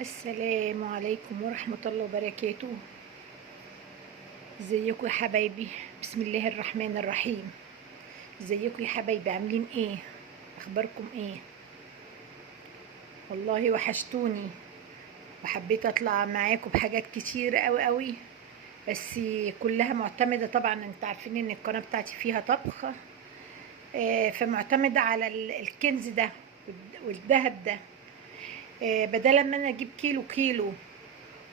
السلام عليكم ورحمة الله وبركاته. ازيكم يا حبايبي؟ بسم الله الرحمن الرحيم. ازيكم يا حبايبي؟ عاملين ايه؟ اخباركم ايه؟ والله وحشتوني، وحبيت اطلع معاكم بحاجات كتير قوي قوي، بس كلها معتمدة طبعا. انت عارفين ان القناة بتاعتي فيها طبخ، فمعتمدة على الكنز ده والذهب ده. بدل ما انا اجيب كيلو كيلو،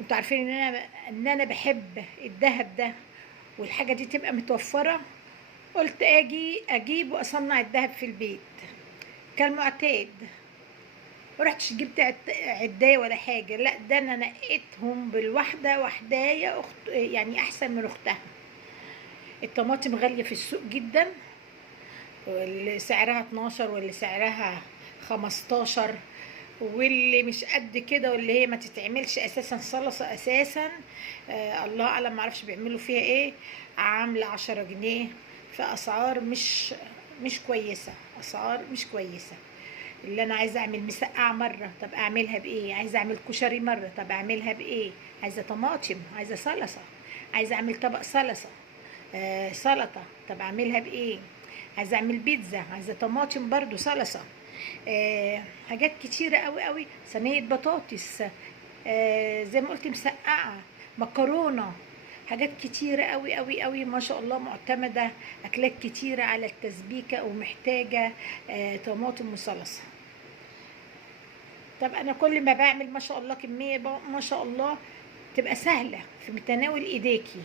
انتوا عارفين ان انا بحب الذهب ده، والحاجه دي تبقى متوفره. قلت اجي اجيب واصنع الذهب في البيت كالمعتاد. ما رحتش جبت عدايه ولا حاجه، لا ده انا نقيتهم بالواحده وحدايه اخت، يعني احسن من اختها. الطماطم غاليه في السوق جدا، واللي سعرها 12 واللي سعرها 15، واللي مش قد كده واللي هي ما تتعملش اساسا صلصه اساسا. الله اعلم، معرفش بيعملوا فيها ايه. عامله 10 جنيه. فاسعار مش كويسه، اسعار مش كويسه. اللي انا عايزه اعمل مسقعه مره، طب اعملها بايه؟ عايزه اعمل كشري مره، طب اعملها بايه؟ عايزه طماطم، عايزه صلصه، عايزه اعمل طبق صلصه، سلطه، طب اعملها بايه؟ عايزه اعمل بيتزا، عايزه طماطم برضو صلصه. حاجات كتيره قوي قوي، صينيه بطاطس، زي ما قلت مسقعه، مكرونه. حاجات كتيرة قوي قوي قوي ما شاء الله، معتمدة أكلات كتيرة على التسبيكة، ومحتاجة طماطم وصلصة. طب أنا كل ما بعمل ما شاء الله كمية ما شاء الله تبقى سهلة في متناول إيديكي.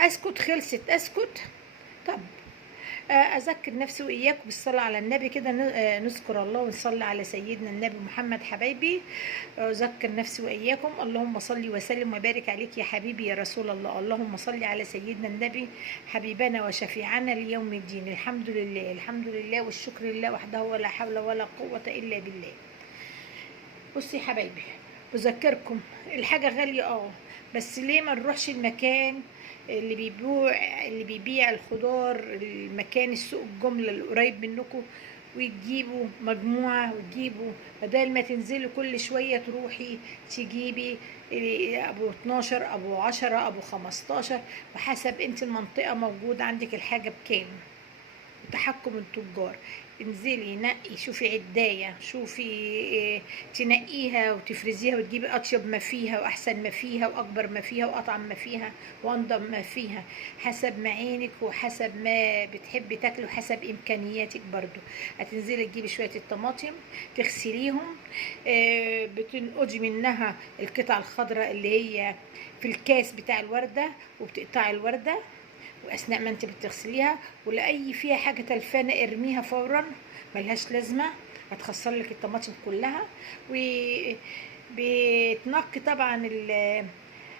أسكت خلصت أسكت. طب أذكر نفسي وإياكم بالصلاة على النبي كده، نذكر الله ونصلي على سيدنا النبي محمد حبايبي. أذكر نفسي وإياكم. اللهم صل وسلم وبارك عليك يا حبيبي يا رسول الله. اللهم صل على سيدنا النبي حبيبنا وشفيعنا ليوم الدين. الحمد لله الحمد لله والشكر لله وحده، ولا حول ولا قوة إلا بالله. بصي يا حبايبي، أذكركم الحاجة غالية بس ليه ما نروحش المكان اللي بيبيع الخضار، المكان السوق الجملة اللي قريب منكم، وتجيبوا مجموعة، وتجيبوا بدل ما تنزلوا كل شوية تروحي تجيبي أبو 12 أبو 10 أبو 15، وحسب انت المنطقة موجود عندك الحاجة بكام، وتحكم التجار. انزلي نقي، شوفي عداية، شوفي تنقيها وتفرزيها وتجيبي أطيب ما فيها وأحسن ما فيها وأكبر ما فيها وأطعم ما فيها وأنضم ما فيها، حسب ما عينك وحسب ما بتحبي تاكلي وحسب إمكانياتك برضو. هتنزلي تجيبي شوية الطماطم، تغسليهم، بتنقضي منها القطع الخضراء اللي هي في الكاس بتاع الوردة، وبتقطعي الوردة واثناء ما انت بتغسليها. ولاي فيها حاجه تلفانه ارميها فورا، ملهاش لازمه، هتخسر لك الطماطم كلها. وبتنقي طبعا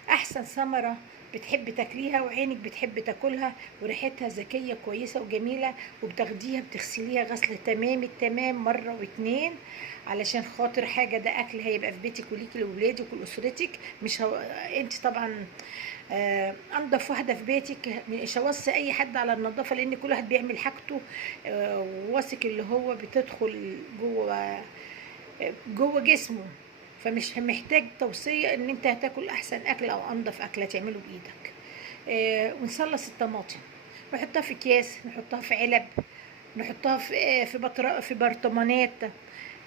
احسن ثمره بتحب تاكليها وعينك بتحب تاكلها وريحتها ذكيه كويسه وجميله، وبتاخديها بتغسليها غسله تمام التمام مره واتنين، علشان خاطر حاجه ده اكل هيبقى في بيتك وليكي لولادك ولاسرتك. مش انت طبعا انضف واحده في بيتك، مش هوصي اي حد على النظافه، لان كل واحد بيعمل حاجته واثق اللي هو بتدخل جوه جسمه. فمش محتاج توصيه ان انت هتاكل احسن اكل او انضف اكل تعمله بايدك. ونصلص الطماطم، نحطها في اكياس، نحطها في علب، نحطها في برطمانات،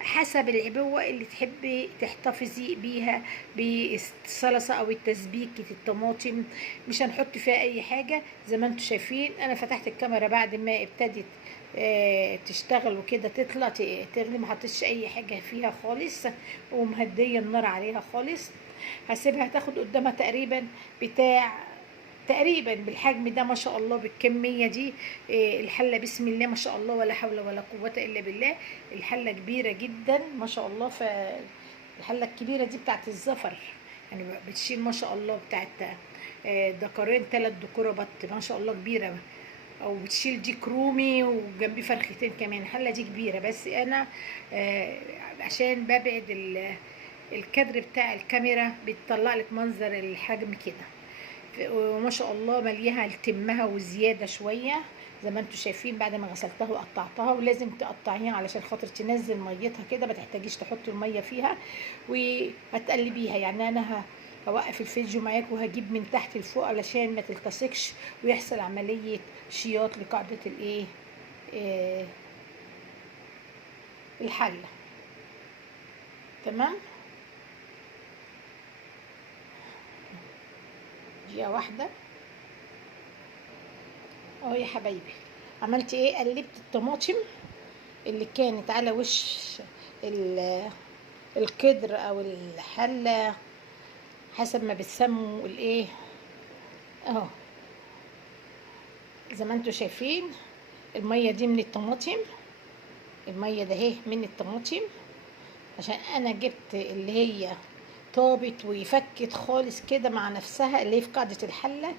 حسب العبوة اللي تحبي تحتفظي بيها بالصلصة او التسبيكة الطماطم. مش هنحط فيها اي حاجة زي ما انتم شايفين. انا فتحت الكاميرا بعد ما ابتدت تشتغل وكده تطلع تغلي، ما حطيتش اي حاجة فيها خالص، ومهدية النار عليها خالص. هسيبها تاخد قدامها تقريبا بالحجم ده ما شاء الله، بالكميه دي. الحله بسم الله ما شاء الله، ولا حول ولا قوه الا بالله. الحله كبيره جدا ما شاء الله. فالحله الكبيره دي بتاعت الزفر، يعني بتشيل ما شاء الله بتاعت دكرين 3 دكوره بط ما شاء الله كبيره، او بتشيل ديك رومي وجنبيه فرختين كمان. الحله دي كبيره، بس انا عشان ببعد الكادر بتاع الكاميرا بيطلع لك منظر الحجم كده. وما شاء الله مليها لتمها وزياده شويه زي ما انتم شايفين بعد ما غسلتها وقطعتها، ولازم تقطعيها علشان خاطر تنزل ميتها كده، ما تحتاجيش تحطي الميه فيها وهتقلبيها. يعني انا هوقف الفيديو معاكم وهجيب من تحت لفوق علشان ما تلتصقش ويحصل عمليه شياط لقاعده الايه، آه، الحله. تمام. دقيقه واحده اهو يا حبايبي. عملت ايه؟ قلبت الطماطم اللي كانت على وش القدر او الحله حسب ما بتسموا الايه اهو. زي ما انتم شايفين الميه دي من الطماطم، الميه ده اهي من الطماطم، عشان انا جبت اللي هي طابت وفكت خالص كده مع نفسها اللي هي في قاعده الحله.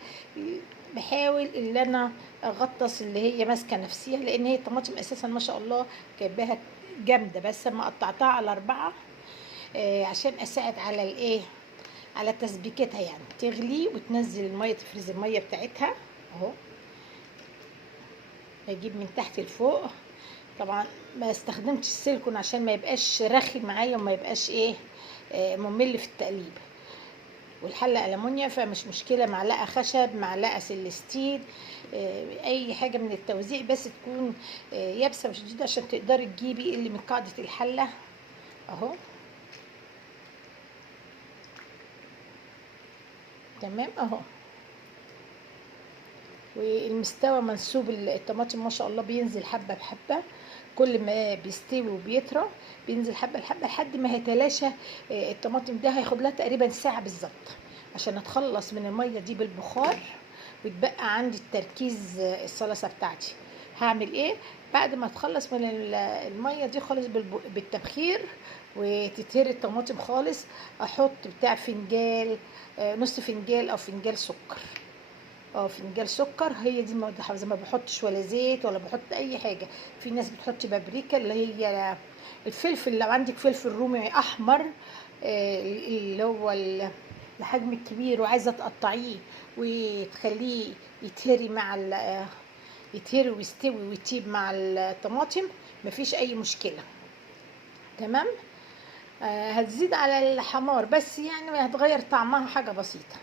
بحاول ان انا اغطس اللي هي ماسكه نفسيها، لان هي الطماطم اساسا ما شاء الله جايباها جامده، بس اما قطعتها على 4 عشان اساعد على الايه، على تسبيكتها، يعني تغلي وتنزل الميه، تفرز الميه بتاعتها اهو. بجيب من تحت لفوق. طبعا ما استخدمتش السيليكون عشان ما يبقاش رخي معايا وما يبقاش ايه ممل في التقليب. والحله ألمونيا فمش مشكله، معلقه خشب، معلقه سلستين، اي حاجه من التوزيع، بس تكون يابسه وشديده عشان تقدري تجيبي اللي من قاعده الحله اهو. تمام اهو. والمستوى منسوب الطماطم ما شاء الله بينزل حبه بحبه، كل ما بيستوي وبيطرى بينزل حبه لحبه لحد ما هيتلاشى. الطماطم ده هياخد لها تقريبا ساعه بالظبط عشان اتخلص من الميه دي بالبخار، ويتبقى عندي التركيز الصلصه بتاعتي. هعمل ايه بعد ما اتخلص من الميه دي خالص بالتبخير وتتهري الطماطم خالص؟ احط بتاع فنجال، نص فنجال او فنجال سكر، فنجان سكر. هي دي المواد الحافظه، ما بحطش ولا زيت ولا بحط اي حاجه. في ناس بتحط بابريكا اللي هي الفلفل، لو عندك فلفل رومي احمر اللي هو الحجم الكبير وعايزه تقطعيه وتخليه يتهري مع يتهري ويستوي ويطيب مع الطماطم، مفيش اي مشكله. تمام. هتزيد على الحمار بس يعني هتغير طعمها حاجه بسيطه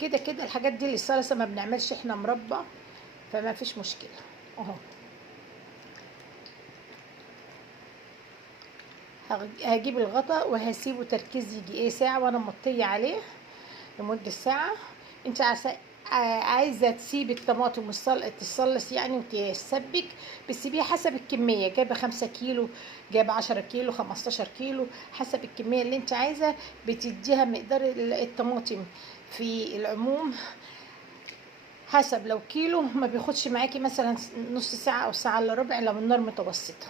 كده كده. الحاجات دي للصلصه ما بنعملش احنا مربى، فما فيش مشكله اهو. هجيب الغطا وهسيبه تركيز يجي ايه ساعه وانا مطيه عليه لمده ساعه. انت عايزه تسيبي الطماطم تصلص يعني وتسبك، بتسيبيها حسب الكميه. جايبه 5 كيلو، جايبه 10 كيلو، 15 كيلو، حسب الكميه اللي انت عايزه. بتديها مقدار الطماطم في العموم حسب. لو كيلو ما بياخدش معاكي مثلا نص ساعه او ساعه الا ربع لو النار متوسطه،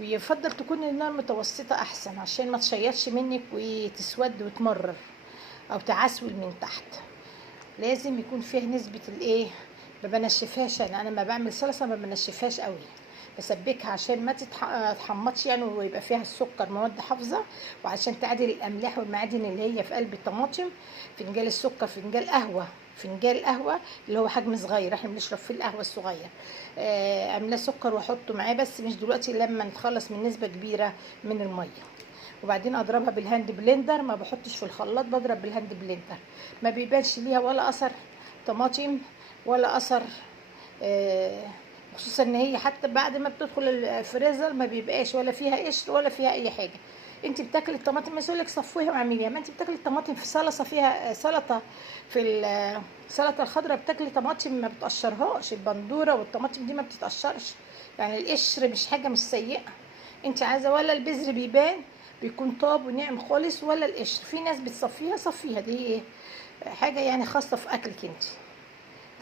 ويفضل تكون النار متوسطه احسن عشان ما تشيطش منك وتسود وتمرر او تعسول من تحت. لازم يكون فيها نسبه الايه، ما بنشفهاش. انا ما بعمل صلصه ما بنشفهاش قوي، بسبكها عشان ما تتحمضش يعني، ويبقى فيها السكر مواد حافظه، وعشان تعادل الاملاح والمعادن اللي هي في قلب الطماطم. فنجان السكر، فنجان قهوه، فنجان القهوه اللي هو حجم صغير احنا بنشرب فيه القهوه الصغير، املاه سكر واحطه معاه، بس مش دلوقتي، لما نتخلص من نسبه كبيره من الميه. وبعدين اضربها بالهاند بلندر، ما بحطش في الخلاط، بضرب بالهاند بلندر. ما بيبانش ليها ولا اثر طماطم ولا اثر خصوصا ان هي حتى بعد ما بتدخل الفريزر ما بيبقاش ولا فيها قشر ولا فيها اي حاجه. انت بتاكلي الطماطم، مش لك صفوها واعمليها، ما انت بتاكلي الطماطم في صلصه فيها سلطه، في السلطه الخضراء بتاكلي طماطم ما بتقشرهاش، البندوره والطماطم دي ما بتتقشرش، يعني القشر مش حاجه مش سيئه. انت عايزه ولا البذر بيبان بيكون طاب وناعم خالص، ولا القشر. في ناس بتصفيها، صفيها دي ايه حاجه يعني خاصه في اكلك انت.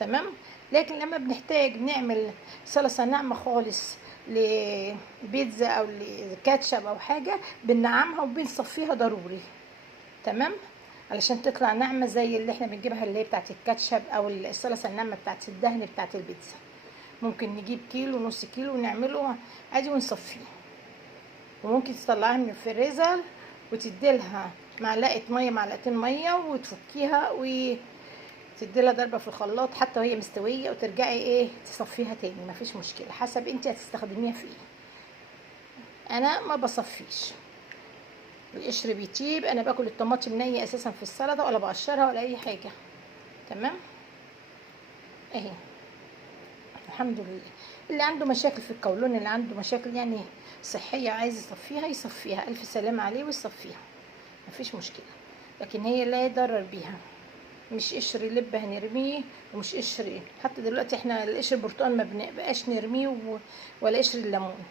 تمام. لكن لما بنحتاج نعمل صلصه ناعمه خالص لبيتزا او لكاتشب او حاجه، بننعمها وبنصفيها ضروري. تمام. علشان تطلع ناعمه زي اللي احنا بنجيبها اللي هي بتاعت الكاتشب او الصلصه الناعمه بتاعت الدهن بتاعت البيتزا. ممكن نجيب كيلو، نص كيلو، ونعمله عادي ونصفيه. وممكن تطلعيها من الفريزر وتديلها معلقه ميه، معلقتين ميه، وتفكيها تدي لها ضربه في الخلاط حتى وهي مستويه، وترجعي ايه تصفيها تاني، مفيش مشكله، حسب انت هتستخدميها في ايه. انا ما بصفيش، القشر بيطيب. انا باكل الطماطم نيه اساسا في السلطه، ولا بقشرها ولا اي حاجه. تمام اهي. الحمد لله. اللي عنده مشاكل في القولون، اللي عنده مشاكل يعني صحيه عايز يصفيها يصفيها، الف سلامه عليه ويصفيها، مفيش مشكله. لكن هي لا يضرر بيها، مش قشر لب هنرميه، ومش قشر حتى دلوقتي احنا القشر البرتقال ما بنبقاش نرميه ولا قشر الليمون،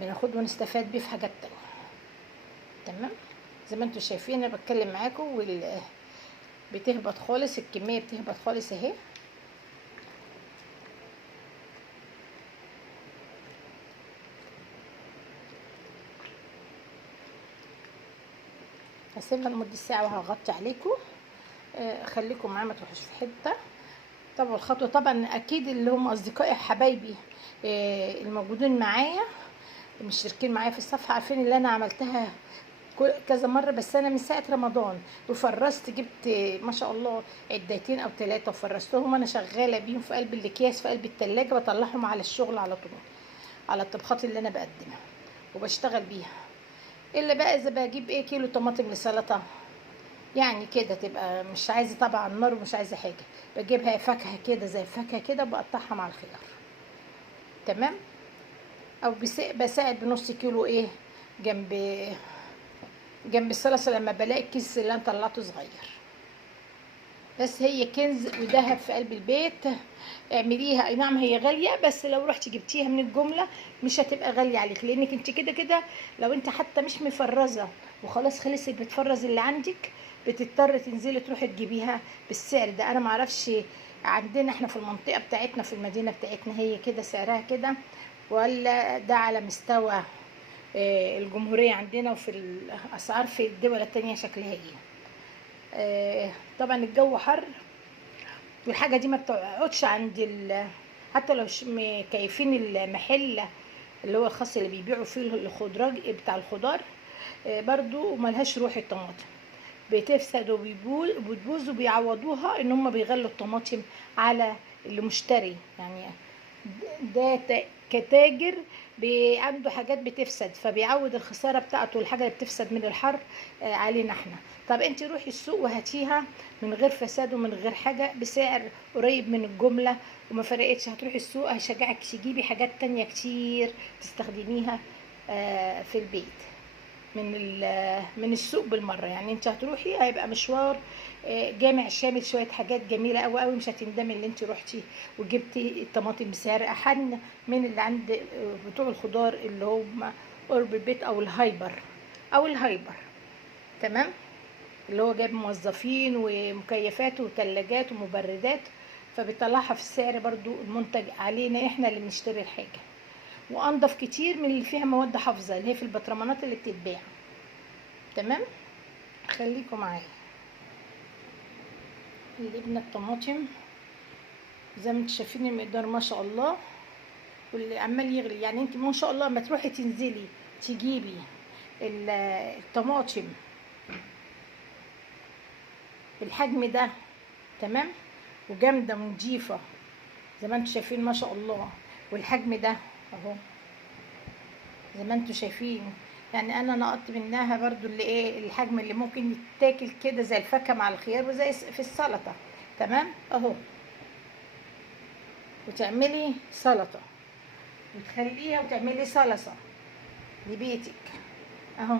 بناخده ونستفاد بيه في حاجات تانية. تمام. زي ما انتوا شايفين انا بتكلم معاكم بتهبط خالص، الكميه بتهبط خالص اهي. هسيبها لمده ساعه وهغطي عليكم. خليكم معايا ما تروحوش في حته. طبعا الخطوه طبعا اكيد اللي هم اصدقائي حبايبي الموجودين معايا المشتركين معايا في الصفحه عارفين اللي انا عملتها كذا مره. بس انا من ساعه رمضان وفرست، جبت ما شاء الله عدتين او 3 وفرستهم، انا شغاله بيهم في قلب الاكياس في قلب التلاجة، بطلعهم على الشغل على طول، على الطبخات اللي انا بقدمها وبشتغل بيها. الا بقى اذا بجيب كيلو طماطم لسلطه يعني كده، تبقى مش عايزه طبعا نار ومش عايزه حاجه، بجيبها فاكهه كده زي الفاكهه كده وبقطعها مع الخيار. تمام. او بساعد بنص كيلو جنب الصلصه لما بلاقي الكيس اللي انا طلعته صغير. بس هي كنز وذهب في قلب البيت. اعمليها، اي نعم هي غاليه، بس لو رحتي جبتيها من الجمله مش هتبقى غاليه عليك، لانك انت كده كده لو انت حتى مش مفرزه وخلاص خلصت بتفرز اللي عندك، بتضطر تنزلي تروحي تجيبيها بالسعر ده. انا معرفش عندنا احنا في المنطقه بتاعتنا في المدينه بتاعتنا هي كده سعرها كده، ولا ده على مستوى الجمهوريه عندنا، وفي الاسعار في الدول التانية شكلها ايه. طبعا الجو حر، والحاجه دي ما بتقعدش عند حتى لو مكيفين المحل اللي هو الخاص اللي بيبيعوا فيه الخضار بتاع الخضار، برضو ملهاش روح. الطماطم بتفسد وبتبوظ، وبيعوضوها ان هم بيغلوا الطماطم على اللي مشتري يعني. ده كتاجر عنده حاجات بتفسد، فبيعود الخساره بتاعته الحاجه اللي بتفسد من الحر علينا احنا. طب انت روحي السوق وهاتيها من غير فساد ومن غير حاجه بسعر قريب من الجمله، وما فرقتش هتروحي السوق هيشجعك تجيبي حاجات تانية كتير تستخدميها في البيت من السوق بالمره. يعني انت هتروحي هيبقى مشوار جامع شامل شويه حاجات جميله قوي قوي، مش هتندمي اللي انت روحتي وجبتي الطماطم بسعر احن من اللي عند بتوع الخضار اللي هم قرب البيت او الهايبر. تمام. اللي هو جايب موظفين ومكيفات وثلاجات ومبردات، فبيطلعها في السعر برضو المنتج علينا احنا اللي بنشتري الحاجه، وانضف كتير من اللي فيها مواد حافظه اللي هي في البطرمانات اللي بتتباع. تمام. خليكم معايا. جبنا الطماطم زي ما انتم شايفين المقدار ما شاء الله، واللي عمال يغلي. يعني انت ما شاء الله ما تروحي تنزلي تجيبي الطماطم بالحجم ده، تمام، وجامده ونضيفه زي ما انتم شايفين ما شاء الله، والحجم ده اهو زي ما انتم شايفين. يعني انا نقطت منها برضو اللي الحجم اللي ممكن يتاكل كده زي الفاكهه مع الخيار وزي في السلطه. تمام اهو. وتعملي سلطه وتخليها وتعملي صلصه لبيتك اهو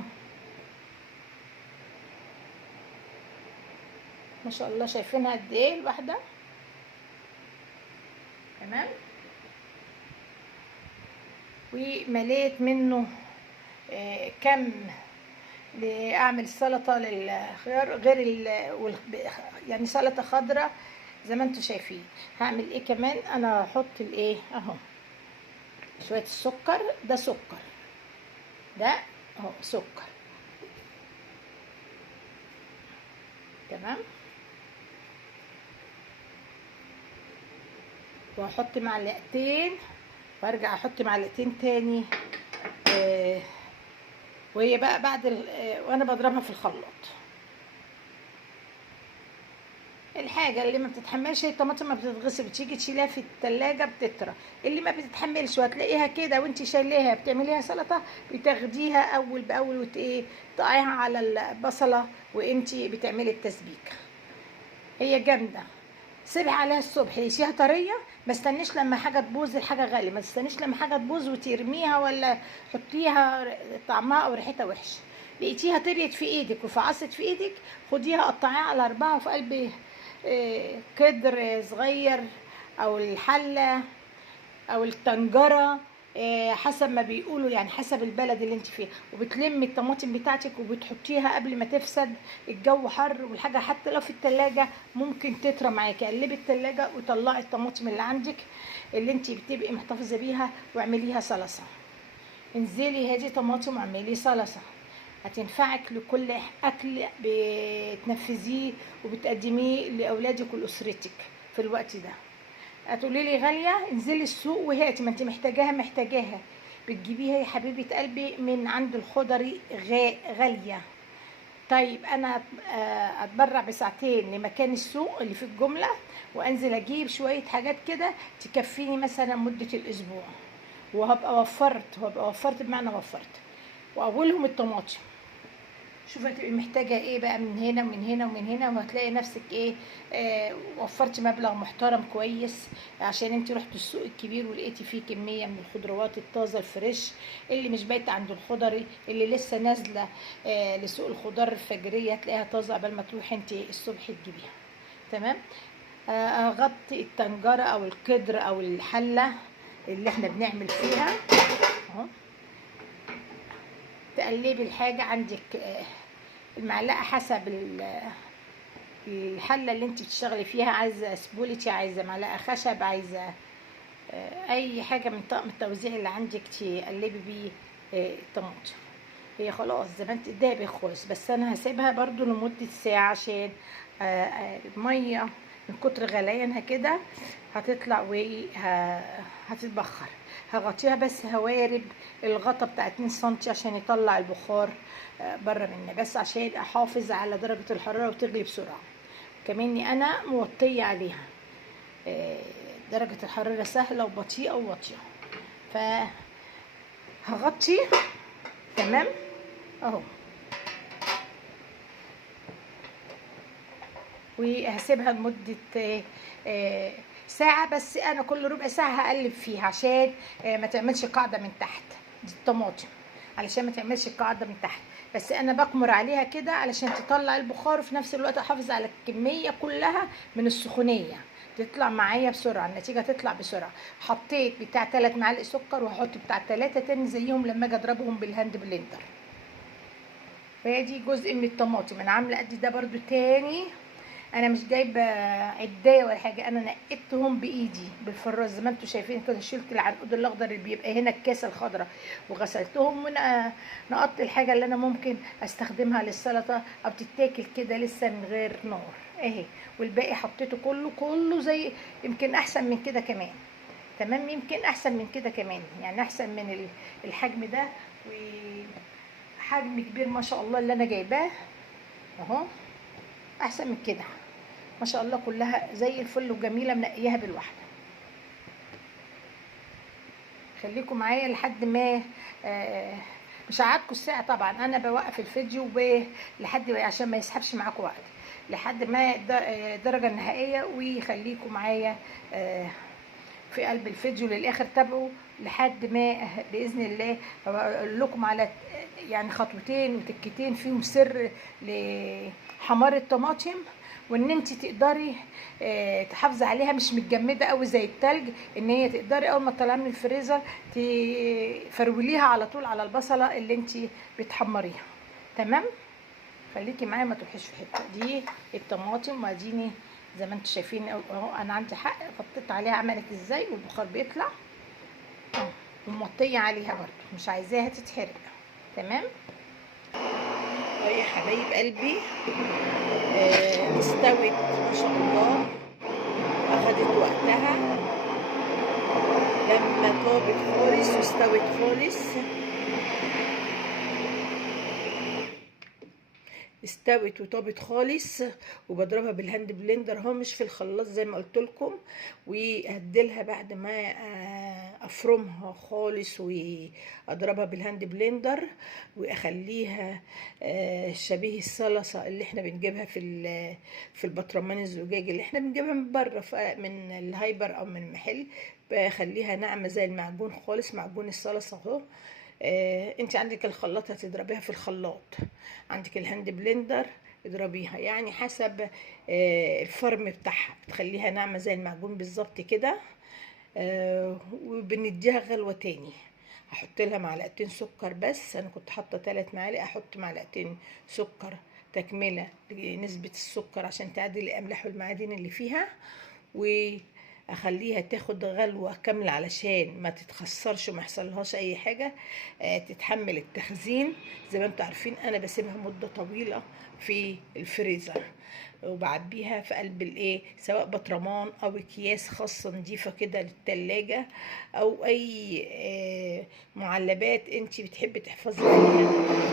ما شاء الله. شايفينها قد ايه الواحده؟ تمام. ومليت منه كم لاعمل سلطه للخيار غير يعني سلطه خضراء زي ما انتم شايفين. هعمل ايه كمان؟ انا هحط اهو شويه السكر، ده سكر، ده اهو سكر. تمام. وهحط معلقتين وارجع احط معلقتين تاني وهي بقى بعد وانا بضربها في الخلاط الحاجه اللي ما بتتحملش الطماطم ما بتتغسل، بتيجي تشيلها في التلاجة بتطرى. اللي ما بتتحملش وهتلاقيها كده وانت شايلاها بتعمليها سلطه، بتاخديها اول باول ايه، تقطعيها على البصله وانت بتعملي التسبيك. هي جامده. سيبها عليها الصبح يشيها طريه، ما استنيش لما حاجه تبوظ، الحاجه غاليه، ما تستنيش لما حاجه تبوظ وترميها ولا حطيها طعمها او ريحتها وحش. لقيتيها طريت في ايدك وفعصت في ايدك، خديها قطعيها على 4 وفي قلب قدر صغير او الحله او الطنجره، حسب ما بيقولوا يعني، حسب البلد اللي انت فيها. وبتلمي الطماطم بتاعتك وبتحطيها قبل ما تفسد. الجو حر والحاجه حتى لو في التلاجة ممكن تطرى معاكي. قلبي التلاجة وطلعي الطماطم اللي عندك اللي انت بتبقي محتفظه بيها واعمليها صلصه. انزلي هاتي طماطم واعملي صلصه، هتنفعك لكل اكل بتنفذيه وبتقدميه لاولادك ولاسرتك في الوقت ده. هتقولي لي غاليه، انزلي السوق وهاتي، ما انت محتاجاها بتجيبيها يا حبيبه قلبي من عند الخضري غاليه. طيب انا اتبرع بساعتين لمكان السوق اللي في الجمله، وانزل اجيب شويه حاجات كده تكفيني مثلا مده الاسبوع، وهبقى وفرت بمعنى وفرت. واولهم الطماطم. شوف هتبقي محتاجه ايه بقى من هنا ومن هنا ومن هنا، وهتلاقي نفسك ايه، وفرتي مبلغ محترم كويس، عشان انت رحتي السوق الكبير ولقيتي فيه كميه من الخضروات الطازه الفريش اللي مش بايته عند الخضري، اللي لسه نازله لسوق الخضار الفجريه، هتلاقيها طازه قبل ما تروحي انت الصبح تجيبيها. تمام. اغطي الطنجره او القدر او الحله اللي احنا بنعمل فيها اهو. تقلبي الحاجه عندك المعلقه حسب الحله اللي انت بتشتغلي فيها، عايزه سبولتي، عايزه معلقه خشب، عايزه اي حاجه من طقم التوزيع اللي عندك تقلبي بيه الطماطم. هي خلاص زي ما انت دابت خالص، بس انا هسيبها برضو لمده ساعه عشان الميه من كتر غليانها كده هتطلع وهتتبخر. هغطيها بس هوارب الغطا بتاع 2 سنتي عشان يطلع البخار بره مني، بس عشان احافظ على درجه الحراره وتغلي بسرعه. كماني انا موطيه عليها، درجه الحراره سهله وبطيئه وواطيه. فهغطي. تمام اهو، وهسيبها لمده ساعه. بس انا كل ربع ساعه هقلب فيها عشان ما تعملش قاعده من تحت. دي الطماطم علشان ما تعملش قاعده من تحت، بس انا بكمر عليها كده علشان تطلع البخار، وفي نفس الوقت احافظ على الكميه كلها من السخونيه، تطلع معايا بسرعه، النتيجه تطلع بسرعه. حطيت بتاع 3 معالق سكر، وهحط بتاع 3 تاني زيهم لما اجي اضربهم بالهاند بلندر. فهي دي جزء من الطماطم. انا عامله قد ده برده تاني، انا مش جايبه عدايه ولا حاجه، انا نقيتهم بايدي بالفراز زي ما انتم شايفين كده. شلت العنقود الاخضر اللي بيبقى هنا الكاسه الخضراء وغسلتهم، ونقطت الحاجه اللي انا ممكن استخدمها للسلطه او تتاكل كده لسه من غير نار اهي. والباقي حطيته كله زي، يمكن احسن من كده كمان. تمام، يمكن احسن من كده كمان، يعني احسن من الحجم ده، وحجم كبير ما شاء الله اللي انا جايباه اهو، احسن من كده ما شاء الله. كلها زي الفل وجميله، منقياها بالواحده. خليكم معايا لحد ما مش هقعدكم الساعه طبعا، انا بوقف الفيديو لحد عشان ما يسحبش معاكم وقت، لحد ما الدرجه النهائيه. وخليكم معايا في قلب الفيديو للاخر، تابعوا لحد ما باذن الله اقول لكم على يعني خطوتين وتكتين فيهم سر لحمار الطماطم، وان انت تقدري تحافظي عليها مش متجمده قوي زي التلج، ان هي تقدري اول ما تطلعيها من الفريزر تفروليها على طول على البصله اللي انت بتحمريها. تمام، خليكي معايا ما تروحيش في حته. دي الطماطم، واديني زي ما انتم شايفين اهو، انا عندي حق غطيت عليها عملت ازاي والبخار بيطلع اهو، وموطيه عليها برده مش عايزاها تتحرق. تمام يا حبايب قلبي، استوت ما شاء الله، اخدت وقتها لما طابت خالص واستوت خالص. استوت وطابت خالص، وبضربها بالهاند بلندر اهو مش في الخلاط زي ما قلت لكم. وهديلها بعد ما افرمها خالص واضربها بالهاند بلندر، واخليها شبيه الصلصه اللي احنا بنجيبها في البطرمان الزجاجي اللي احنا بنجيبها من بره من الهايبر او من المحل. بخليها ناعمه زي المعجون خالص، معجون الصلصه اهو. انت عندك الخلاط هتضربيها في الخلاط، عندك الهاند بلندر اضربيها، يعني حسب الفرم بتاعها، بتخليها ناعمه زي المعجون بالظبط كده. وبنديها غلوه تاني. هحط لها معلقتين سكر، بس انا كنت حاطه 3 معالق، احط معلقتين سكر تكمله لنسبه السكر عشان تعادل الاملاح والمعادن اللي فيها. واخليها تاخد غلوه كامله علشان ما تتخسرش وما يحصلهاش اي حاجه، تتحمل التخزين. زي ما انتم عارفين انا بسيبها مده طويله في الفريزر، وبعبيها في قلب الايه، سواء بطرمان او اكياس خاصه نضيفه كده للتلاجة، او اي معلبات انت بتحبي تحفظي فيها.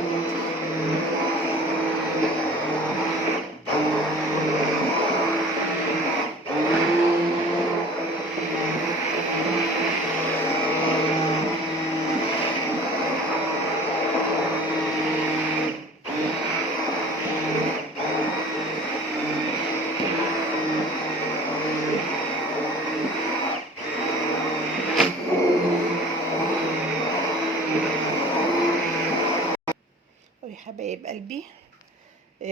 يا حبايب قلبي،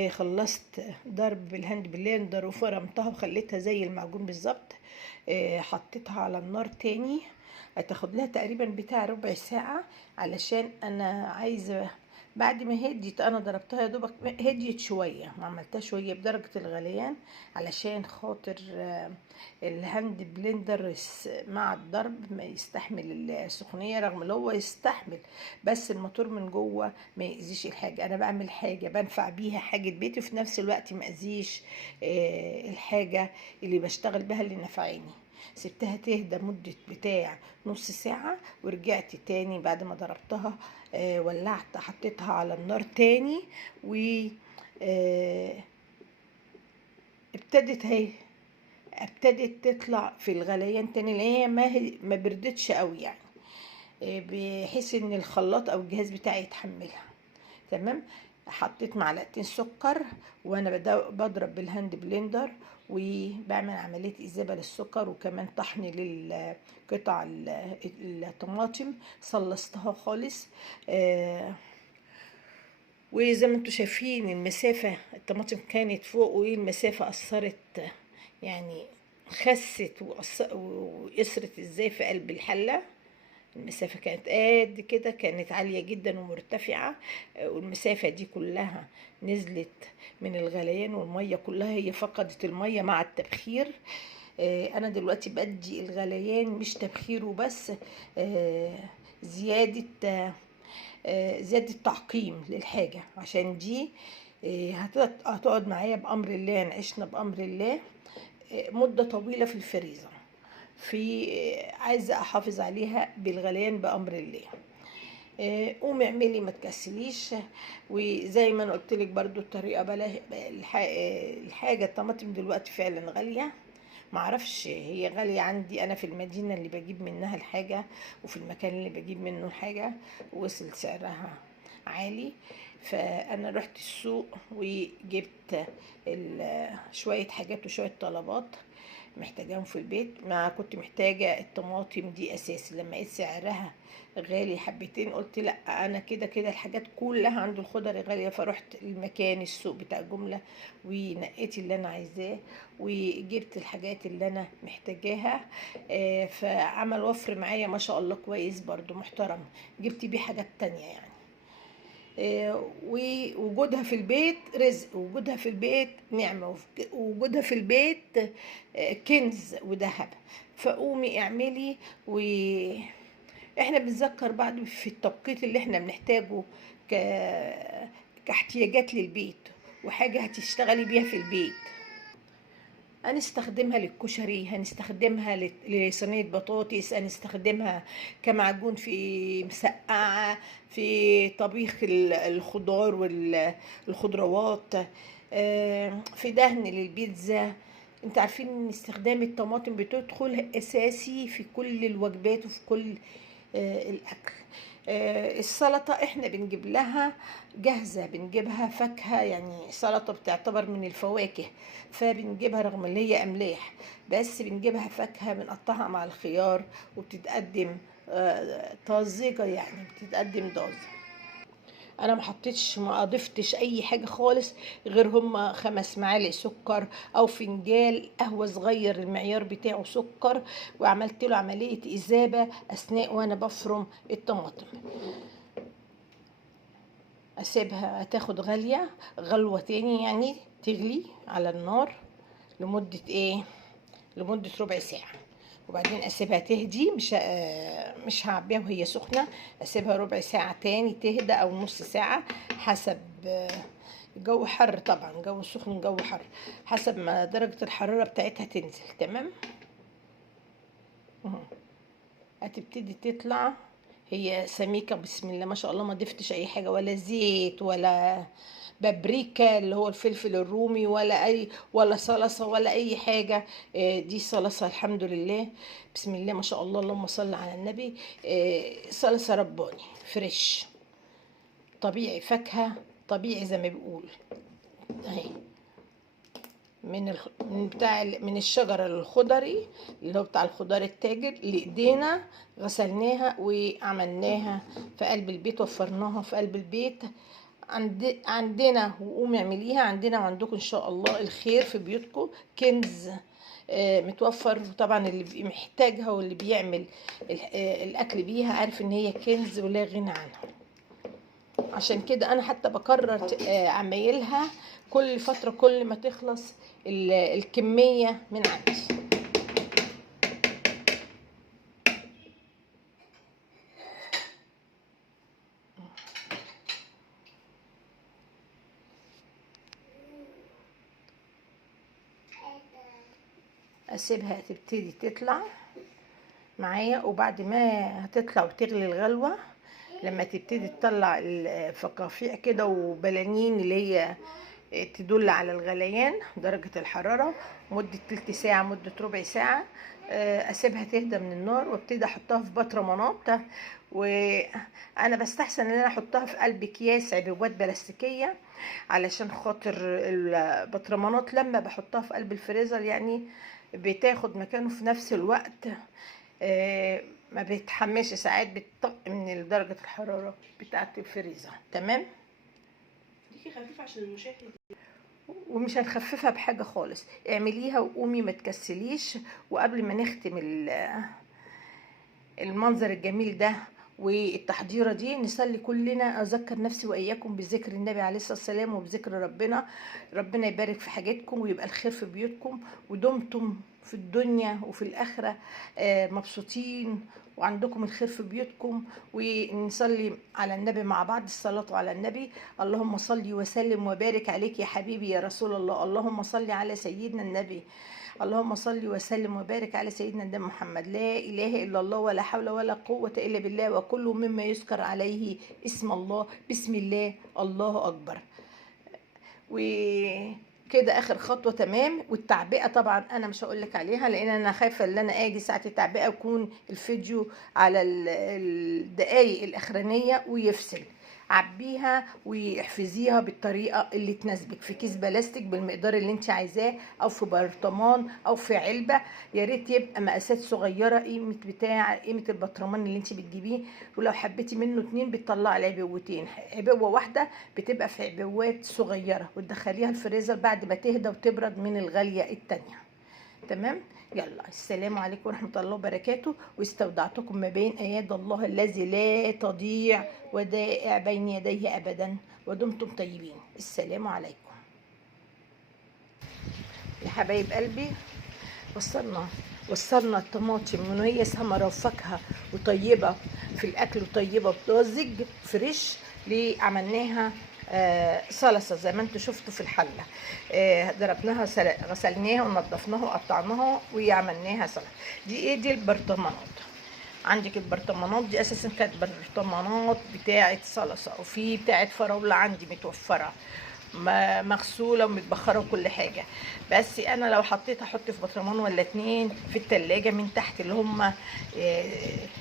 خلصت ضرب بالهاند بلندر وفرمتها وخليتها زي المعجون بالظبط. حطيتها على النار تاني، هتاخد لها تقريبا بتاع ربع ساعة، علشان انا عايزة بعد ما هديت، انا ضربتها يا دوبك هديت شوية، ما عملتهاش شوية بدرجة الغليان، علشان خاطر الهاند بلندر مع الضرب ما يستحمل السخونية، رغم اللي هو يستحمل، بس الموتور من جوه ما يأذيش الحاجة. انا بعمل حاجة بنفع بيها حاجة بيتي، وفي نفس الوقت ما أذيش الحاجة اللي بشتغل بها اللي نفعيني. سبتها تهدى مدة بتاع نص ساعة، ورجعت تاني بعد ما ضربتها، ولعت حطيتها على النار تاني، و ابتدت تطلع في الغليان تاني، لان هي ما بردتش قوي يعني، بحيث ان الخلاط او الجهاز بتاعي يتحملها. تمام. حطيت معلقتين سكر، وانا بضرب بالهاند بلندر، وبعمل عمليه اذابه للسكر، وكمان طحن للقطع الطماطم، صلصتها خالص. وزي ما انتم شايفين المسافه، الطماطم كانت فوق، والمسافه اثرت يعني، خست وقصرت ازاي في قلب الحله. المسافة كانت قد كده، كانت عالية جدا ومرتفعة، والمسافة دي كلها نزلت من الغليان، والمية كلها هي فقدت المية مع التبخير. انا دلوقتي بدي الغليان مش تبخير وبس، زيادة زيادة تعقيم للحاجة، عشان دي هتقعد معايا بأمر الله، نعيشنا بأمر الله مدة طويلة في الفريزر. عايزه احافظ عليها بالغليان بامر الله. قومي اعملي ما تكسليش. وزي ما انا قلت لك برضو الطريقه، بلاش الحاجه، الطماطم دلوقتي فعلا غاليه، معرفش هي غاليه عندي انا في المدينه اللي بجيب منها الحاجه، وفي المكان اللي بجيب منه الحاجه وصل سعرها عالي. فانا رحت السوق وجبت شويه حاجات وشويه طلبات محتاجاهم في البيت. ما كنت محتاجة الطماطم دي أساسي، لما لقيت سعرها غالي حبتين قلت لا، أنا كده كده الحاجات كلها عند الخضر غالية. فرحت المكان السوق بتاع جملة، ونقيت اللي أنا عايزاه، وجبت الحاجات اللي أنا محتاجاها. فعمل وفر معايا ما شاء الله كويس برضو محترم، جبت بيه حاجات تانية يعني. ووجودها في البيت رزق، ووجودها في البيت نعمة، ووجودها في البيت كنز وذهب. فقومي اعملي، واحنا بنذكر بعض في التوقيت اللي احنا بنحتاجه كاحتياجات للبيت، وحاجة هتشتغلي بيها في البيت. هنستخدمها للكشري، هنستخدمها لصينية بطاطس، هنستخدمها كمعجون في مسقعة، في طبيخ الخضار والخضروات، في دهن للبيتزا. انت عارفين ان استخدام الطماطم بتدخل اساسي في كل الوجبات وفي كل الاكل. السلطة احنا بنجيب لها جاهزة، بنجيبها فاكهة، يعني سلطة بتعتبر من الفواكه، فبنجيبها رغم ان هي املاح، بس بنجيبها فاكهة، بنقطعها مع الخيار وبتتقدم طازجة، يعني بتتقدم طازة. انا ما ضفتش اي حاجه خالص غير هما 5 معالق سكر او فنجان قهوه صغير المعيار بتاعه سكر، وعملت له عمليه اذابه اثناء وانا بفرم الطماطم. اسيبها تاخد غلوه تاني، يعني تغلي على النار لمده لمده ربع ساعه، وبعدين اسيبها تهدي. مش هعبيها وهي سخنه، اسيبها ربع ساعه تاني تهدى او نص ساعه حسب الجو حر، طبعا جو سخن جو حر، حسب ما درجه الحراره بتاعتها تنزل. تمام. هتبتدي تطلع هي سميكه بسم الله ما شاء الله، ما ضفتش اي حاجه، ولا زيت ولا بابريكا اللي هو الفلفل الرومي ولا صلصه ولا اي حاجه. دي صلصه الحمد لله، بسم الله ما شاء الله، اللهم صل على النبي. صلصه رباني فريش طبيعي، فاكهه طبيعي زي ما بيقول اهي، من الشجر الخضري اللي هو بتاع الخضار التاجر اللي ايدينا غسلناها وعملناها في قلب البيت، وفرناها في قلب البيت عندنا. وقومي اعمليها عندنا وعندكم ان شاء الله الخير في بيوتكم كنز متوفر. طبعا اللي محتاجها واللي بيعمل الاكل بيها عارف ان هي كنز ولا غنى عنها. عشان كده انا حتى بكرر عمايلها كل فترة كل ما تخلص الكمية من عندي. اسيبها تبتدي تطلع معايا، وبعد ما هتطلع وتغلي الغلوة، لما تبتدي تطلع الفقاقيع كده وبلانين اللي هي تدل على الغليان درجة الحرارة، مدة تلت ساعة مدة ربع ساعة، اسيبها تهدى من النار وابتدي احطها في بطرمانات. وانا بستحسن ان انا احطها في قلب اكياس عبوات بلاستيكية، علشان خاطر البطرمانات لما بحطها في قلب الفريزر يعني بتاخد مكانه في نفس الوقت، ما بيتحملش، ساعات بتطق من درجة الحرارة بتاعة الفريزر. تمام. دي خفيفة عشان المشاهد، ومش هنخففها بحاجة خالص، اعمليها وقومي ما تكسليش. وقبل ما نختم المنظر الجميل ده والتحضيرة دي، نصلي كلنا، أذكر نفسي وإياكم بذكر النبي عليه الصلاة والسلام وبذكر ربنا يبارك في حاجاتكم ويبقى الخير في بيوتكم، ودمتم في الدنيا وفي الآخرة مبسوطين وعندكم الخير في بيوتكم. ونصلي على النبي مع بعض، الصلاة على النبي. اللهم صل وسلم وبارك عليك يا حبيبي يا رسول الله، اللهم صل على سيدنا النبي، اللهم صل وسلم وبارك على سيدنا النبي محمد. لا اله الا الله ولا حول ولا قوة الا بالله، وكل مما يذكر عليه اسم الله، بسم الله، الله اكبر. وكده اخر خطوه. تمام. والتعبئه طبعا انا مش هقول لك عليها، لان انا خايفه ان انا اجي ساعه التعبئه يكون الفيديو على الدقايق الاخرانيه ويفصل. عبيها واحفظيها بالطريقه اللي تناسبك، في كيس بلاستيك بالمقدار اللي انت عايزاه، او في برطمان او في علبه. يا ريت يبقى مقاسات صغيره، قيمه البطرمان اللي انت بتجيبيه. ولو حبيتي منه 2 بتطلعي العبوتين، عبوه واحده بتبقى في عبوات صغيره، وتدخليها الفريزر بعد ما تهدى وتبرد من الغاليه التانيه. تمام. يلا، السلام عليكم ورحمة الله وبركاته. واستودعتكم ما بين أياد الله الذي لا تضيع ودائع بين يديه أبدا. ودمتم طيبين. السلام عليكم يا حبايب قلبي. وصلنا الطماطم من وهي ثمرة وفاكهة وطيبة في الأكل وطيبة وطازج فريش، عملناها صلصه زي ما انتم شفتوا في الحله. ضربناها، غسلناها ونضفناها وقطعناها وعملناها سلطه. دي ايه؟ دي البرطمانات. عندك البرطمانات دي اساسا كانت برطمانات بتاعه صلصه، وفي بتاعه فراوله عندي متوفره مغسوله ومتبخره وكل حاجه. بس انا لو حطيت احط في برطمان ولا اتنين في التلاجة من تحت، اللي هم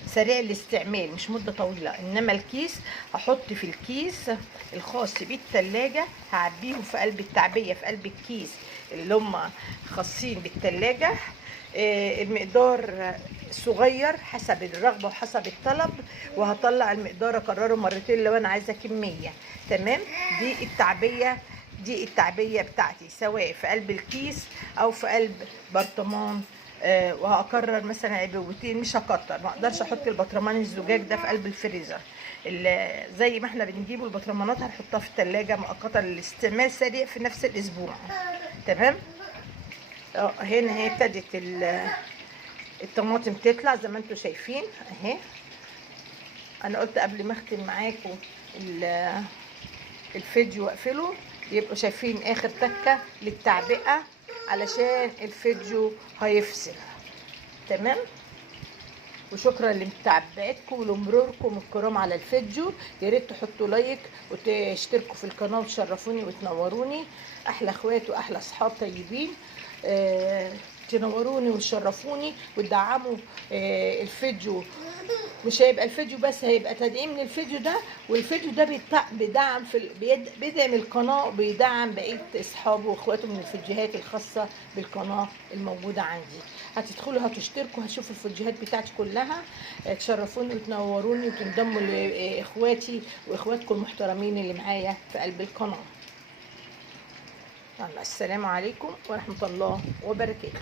سريع الاستعمال مش مده طويله. انما الكيس هحط في الكيس الخاص بالتلاجة، هعبيهم في قلب التعبيه في قلب الكيس اللي هم خاصين بالتلاجة. المقدار صغير حسب الرغبه وحسب الطلب، وهطلع المقدار اكرره مرتين لو انا عايزه كميه. تمام. دي التعبيه بتاعتي، سواء في قلب الكيس او في قلب برطمان. وهكرر مثلا عبوتين، مش هكتر. ما اقدرش احط البطرمان الزجاج ده في قلب الفريزر. زي ما احنا بنجيبه البطرمانات هنحطها في الثلاجه مؤقتا للاستعمال سريع في نفس الاسبوع. تمام. هنا هي ابتدت الطماطم تطلع زي ما انتم شايفين اهي. انا قلت قبل ما اختم معاكم الفيديو واقفله يبقوا شايفين اخر تكه للتعبئه، علشان الفيديو هيفصل. تمام. وشكرا لمتابعتكم ولمروركم الكرام على الفيديو. يا ريت تحطوا لايك وتشتركوا في القناه وتشرفوني وتنوروني. احلى اخوات واحلى اصحاب طيبين. تنوروني وتشرفوني وتدعموا الفيديو. مش هيبقى الفيديو بس، هيبقى تدعيم للفيديو ده، والفيديو ده بيدعم بيدعم القناه وبيدعم بقيه اصحابه واخواته من الفيديوهات الخاصه بالقناه الموجوده عندي. هتدخلوا هتشتركوا هتشوفوا الفيديوهات بتاعتي كلها. تشرفوني وتنوروني وتنضموا لاخواتي واخواتكم المحترمين اللي معايا في قلب القناه. السلام عليكم ورحمه الله وبركاته.